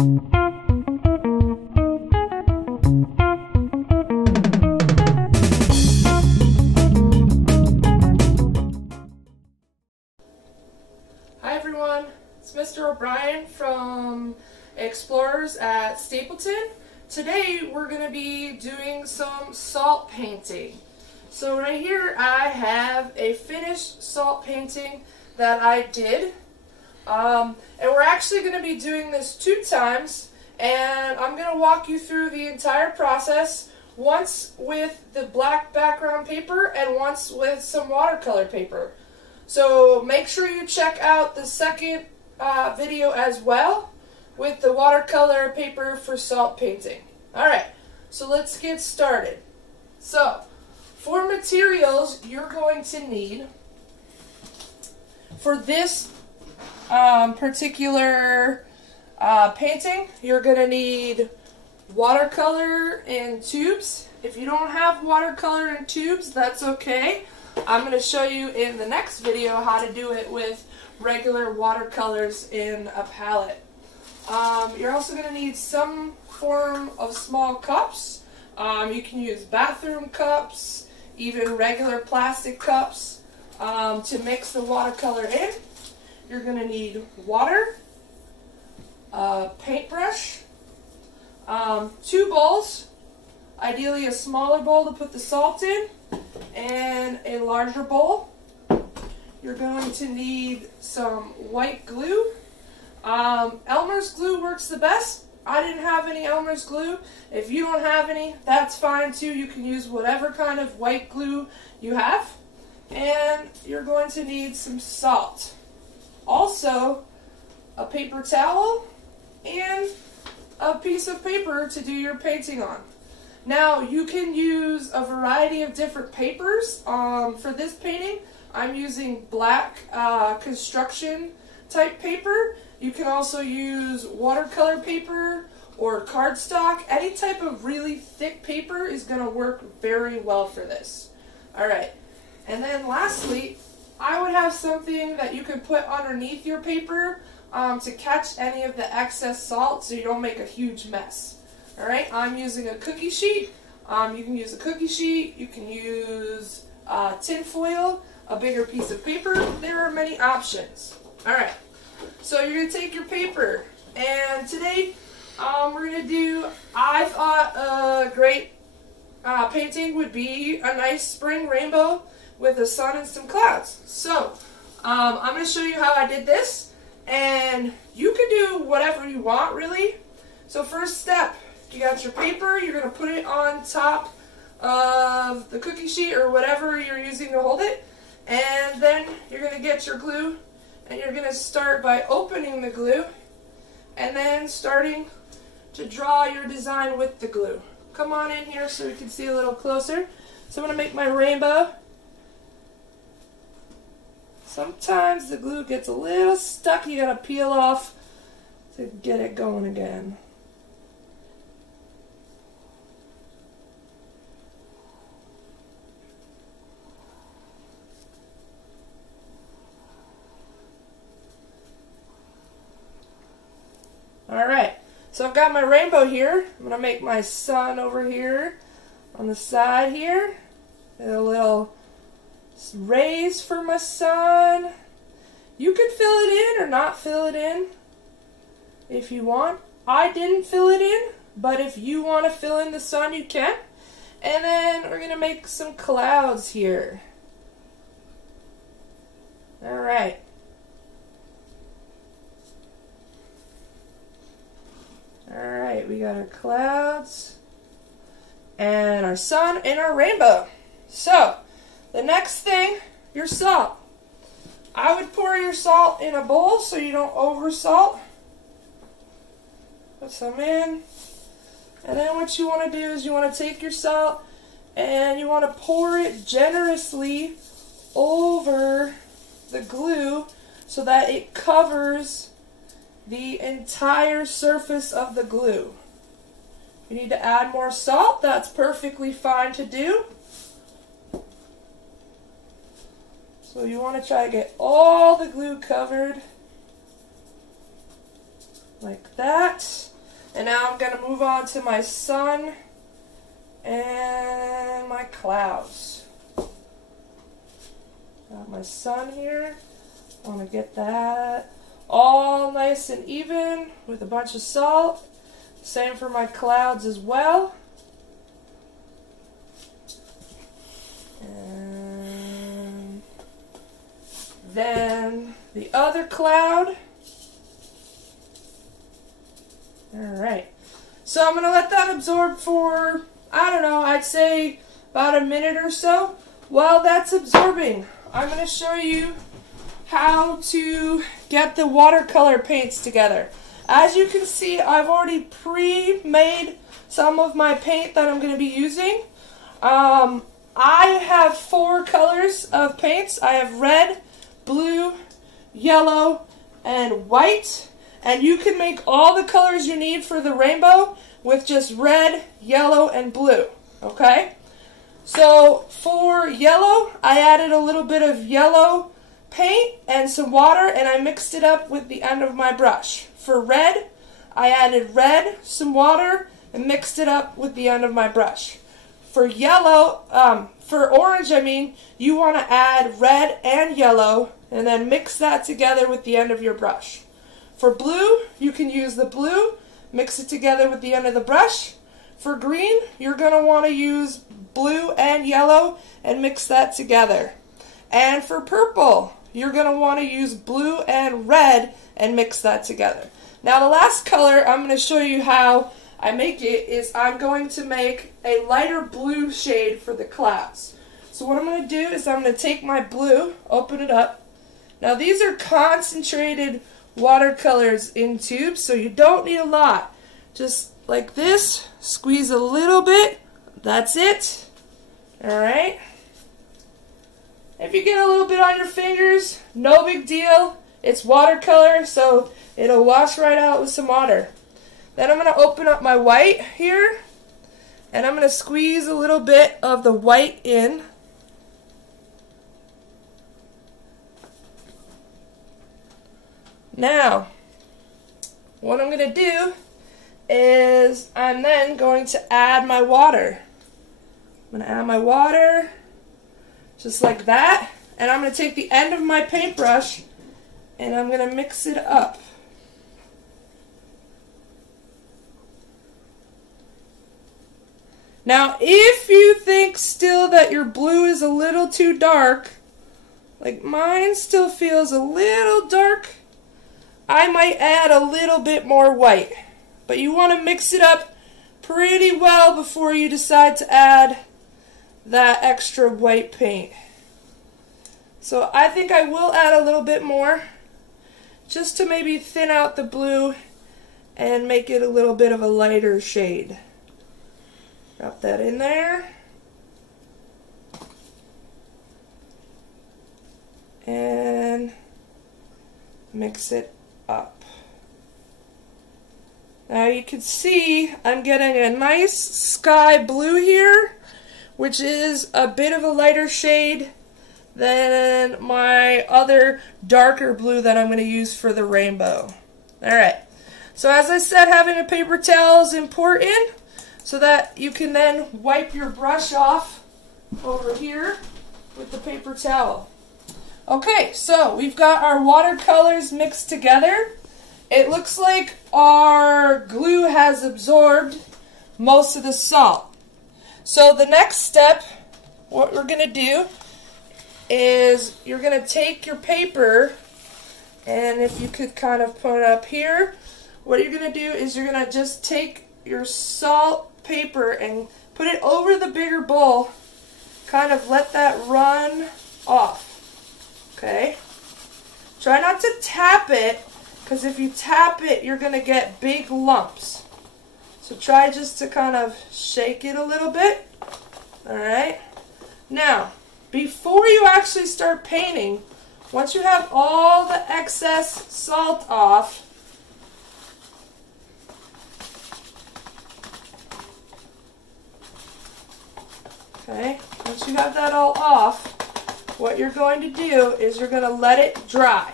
Hi everyone, it's Mr. O'Brien from Explorers at Stapleton. Today we're going to be doing some salt painting. So right here I have a finished salt painting that I did. And we're actually going to be doing this 2 times, and I'm going to walk you through the entire process, once with the black background paper and once with some watercolor paper. So make sure you check out the second video as well with the watercolor paper for salt painting. Alright, so let's get started. So, for materials you're going to need for this particular painting, you're going to need watercolor in tubes. If you don't have watercolor in tubes, that's okay. I'm going to show you in the next video how to do it with regular watercolors in a palette. You're also going to need some form of small cups. You can use bathroom cups, even regular plastic cups to mix the watercolor in. You're going to need water, a paintbrush, 2 bowls, ideally a smaller bowl to put the salt in, and a larger bowl. You're going to need some white glue. Elmer's glue works the best. I didn't have any Elmer's glue. If you don't have any, that's fine too. You can use whatever kind of white glue you have. And you're going to need some salt. Also, a paper towel and a piece of paper to do your painting on. Now, you can use a variety of different papers. For this painting, I'm using black construction type paper. You can also use watercolor paper or cardstock. Any type of really thick paper is going to work very well for this. Alright, and then lastly, I would have something that you can put underneath your paper to catch any of the excess salt so you don't make a huge mess. Alright, I'm using a cookie sheet. You can use a cookie sheet, you can use tin foil, a bigger piece of paper. There are many options. Alright, so you're going to take your paper, and today we're going to do, I thought a great painting would be a nice spring rainbow with the sun and some clouds. So, I'm going to show you how I did this, and you can do whatever you want really. So first step, you got your paper, you're going to put it on top of the cookie sheet or whatever you're using to hold it, and then you're going to get your glue, and you're going to start by opening the glue and then starting to draw your design with the glue. Come on in here so we can see a little closer. So I'm going to make my rainbow. Sometimes the glue gets a little stuck, you got to peel off to get it going again. Alright, so I've got my rainbow here. I'm going to make my sun over here on the side here. And a little rays for my sun. You can fill it in or not fill it in if you want. I didn't fill it in, but if you want to fill in the sun, you can. And then we're going to make some clouds here. Alright. Alright, we got our clouds and our sun and our rainbow. So, the next thing, your salt. I would pour your salt in a bowl so you don't over salt. Put some in. And then what you want to do is you want to take your salt and you want to pour it generously over the glue so that it covers the entire surface of the glue. If you need to add more salt, that's perfectly fine to do. So you want to try to get all the glue covered like that. And now I'm going to move on to my sun and my clouds. Got my sun here. I want to get that all nice and even with a bunch of salt. Same for my clouds as well. And then the other cloud. Alright. So I'm going to let that absorb for, I don't know, I'd say about a minute or so. While that's absorbing, I'm going to show you how to get the watercolor paints together. As you can see, I've already pre-made some of my paint that I'm going to be using. I have 4 colors of paints. I have red, blue, yellow, and white. And you can make all the colors you need for the rainbow with just red, yellow, and blue. Okay? So for yellow, I added a little bit of yellow paint and some water, and I mixed it up with the end of my brush. For red, I added red, some water, and mixed it up with the end of my brush. For yellow, for orange, I mean, you want to add red and yellow, and then mix that together with the end of your brush. For blue, you can use the blue, mix it together with the end of the brush. For green, you're going to want to use blue and yellow and mix that together. And for purple, you're going to want to use blue and red and mix that together. Now the last color I'm going to show you how I make it is I'm going to make a lighter blue shade for the clouds. So what I'm going to do is I'm going to take my blue, open it up. Now these are concentrated watercolors in tubes, so you don't need a lot. Just like this, squeeze a little bit, that's it. Alright. If you get a little bit on your fingers, no big deal. It's watercolor, so it'll wash right out with some water. Then I'm going to open up my white here, and I'm going to squeeze a little bit of the white in. Now, what I'm going to do is I'm then going to add my water. I'm going to add my water just like that, and I'm going to take the end of my paintbrush and I'm going to mix it up. Now, if you think still that your blue is a little too dark, like mine still feels a little dark, I might add a little bit more white. But you want to mix it up pretty well before you decide to add that extra white paint. So I think I will add a little bit more just to maybe thin out the blue and make it a little bit of a lighter shade. Drop that in there. And mix it up. Now you can see I'm getting a nice sky blue here, which is a bit of a lighter shade than my other darker blue that I'm going to use for the rainbow. Alright, so as I said, having a paper towel is important so that you can then wipe your brush off over here with the paper towel. Okay, so we've got our watercolors mixed together. It looks like our glue has absorbed most of the salt. So the next step, what we're going to do is you're going to take your paper, and if you could kind of put it up here, what you're going to do is you're going to just take your salt paper and put it over the bigger bowl, kind of let that run off. Okay? Try not to tap it, because if you tap it, you're going to get big lumps. So try just to kind of shake it a little bit. Alright? Now, before you actually start painting, once you have all the excess salt off, okay, once you have that all off, what you're going to do is you're going to let it dry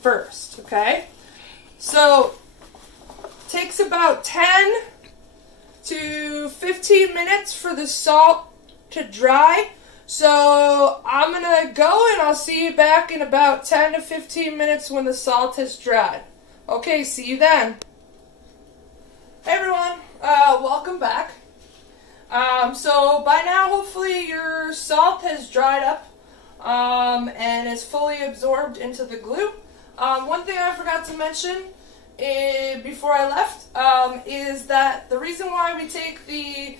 first, okay? So takes about 10 to 15 minutes for the salt to dry. So I'm going to go and I'll see you back in about 10 to 15 minutes when the salt has dried. Okay, see you then. Hey everyone, welcome back. So by now hopefully your salt has dried up and is fully absorbed into the glue. One thing I forgot to mention before I left is that the reason why we take the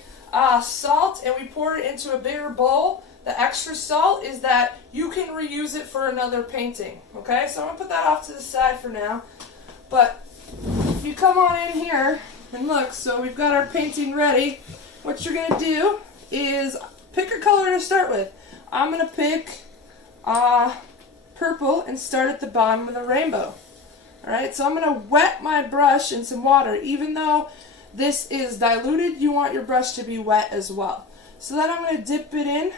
salt and we pour it into a bigger bowl, the extra salt, is that you can reuse it for another painting. Okay, so I'm going to put that off to the side for now. But if you come on in here and look, so we've got our painting ready. What you're going to do is pick a color to start with. I'm going to pick purple and start at the bottom of the rainbow. Alright, so I'm going to wet my brush in some water. Even though this is diluted, you want your brush to be wet as well. So then I'm going to dip it in.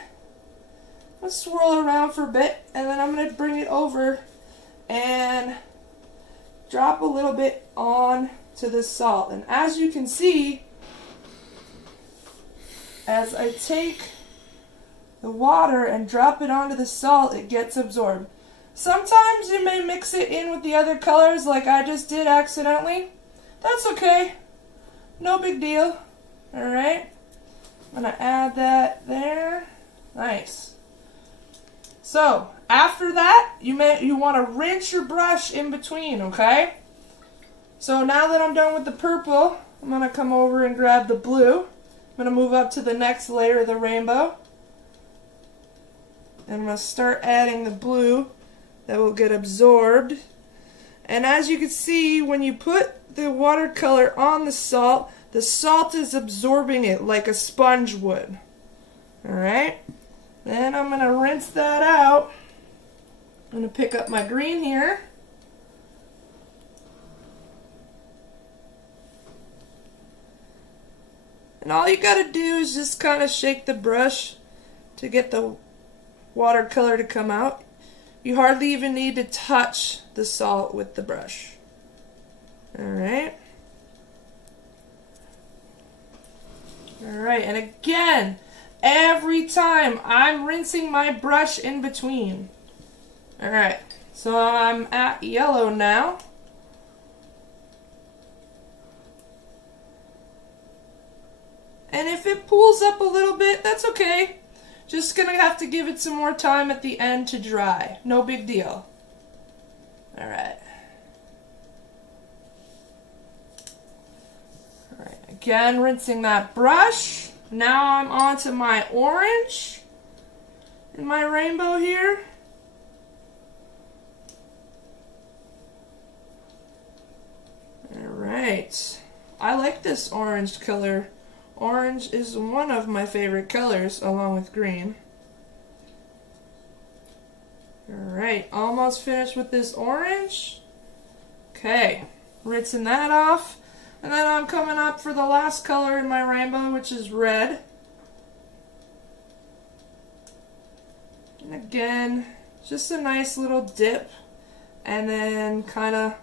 Let's swirl around for a bit, and then I'm going to bring it over and drop a little bit on to the salt. And as you can see, as I take the water and drop it onto the salt, it gets absorbed. Sometimes you may mix it in with the other colors like I just did accidentally. That's okay. No big deal. Alright. I'm going to add that there. Nice. So, after that, you want to rinse your brush in between, okay? So now that I'm done with the purple, I'm going to come over and grab the blue. I'm going to move up to the next layer of the rainbow. And I'm going to start adding the blue that will get absorbed. And as you can see, when you put the watercolor on the salt is absorbing it like a sponge would. Alright? Then I'm going to rinse that out. I'm going to pick up my green here. And all you got to do is just kind of shake the brush to get the watercolor to come out. You hardly even need to touch the salt with the brush. Alright. Alright, and again, every time I'm rinsing my brush in between. Alright, so I'm at yellow now. And if it pulls up a little bit, that's okay. Just gonna have to give it some more time at the end to dry. No big deal. Alright. Alright, again rinsing that brush. Now I'm on to my orange in my rainbow here. Alright. I like this orange color. Orange is one of my favorite colors, along with green. Alright, almost finished with this orange. Okay, rinsing that off. And then I'm coming up for the last color in my rainbow, which is red. And again, just a nice little dip. And then kind of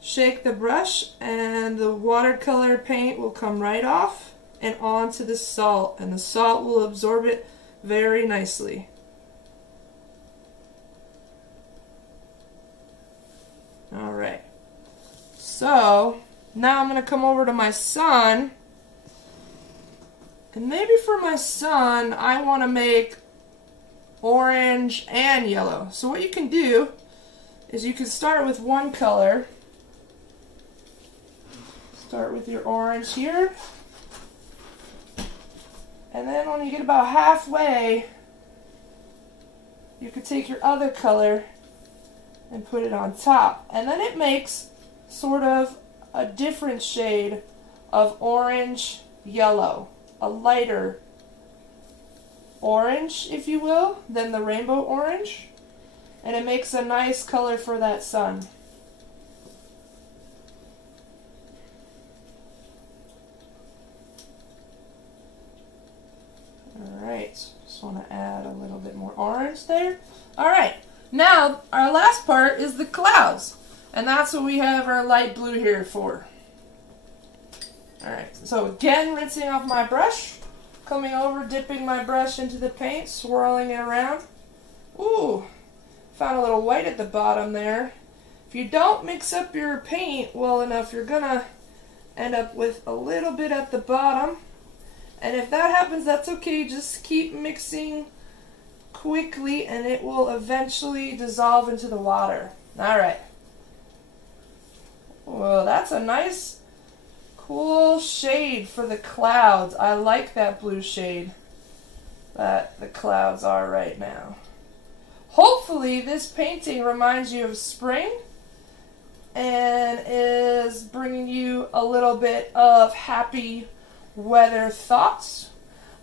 shake the brush, and the watercolor paint will come right off and onto the salt, and the salt will absorb it very nicely. Alright, so now I'm going to come over to my sun, and maybe for my sun I want to make orange and yellow. So what you can do is you can start with one color. Start with your orange here. And then when you get about halfway, you could take your other color and put it on top. And then it makes sort of a different shade of orange yellow. A lighter orange, if you will, than the rainbow orange. And it makes a nice color for that sun. Alright, just want to add a little bit more orange there. Alright, now our last part is the clouds. And that's what we have our light blue here for. Alright, so again, rinsing off my brush, coming over, dipping my brush into the paint, swirling it around. Ooh, found a little white at the bottom there. If you don't mix up your paint well enough, you're gonna end up with a little bit at the bottom. And if that happens, that's okay. Just keep mixing quickly and it will eventually dissolve into the water. Alright. Well, that's a nice, cool shade for the clouds. I like that blue shade that the clouds are right now. Hopefully this painting reminds you of spring and is bringing you a little bit of happy weather thoughts.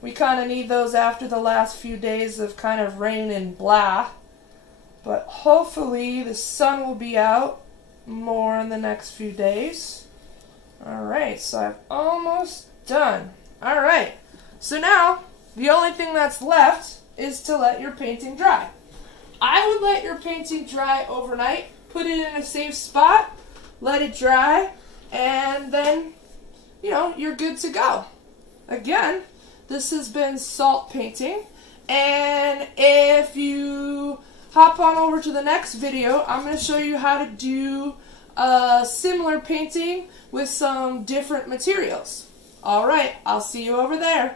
We kind of need those after the last few days of kind of rain and blah. But hopefully the sun will be out more in the next few days. Alright, so I'm almost done. Alright, so now the only thing that's left is to let your painting dry. I would let your painting dry overnight. Put it in a safe spot, let it dry, and then, you know, you're good to go. Again, this has been salt painting, and if you hop on over to the next video, I'm going to show you how to do a similar painting with some different materials. Alright, I'll see you over there.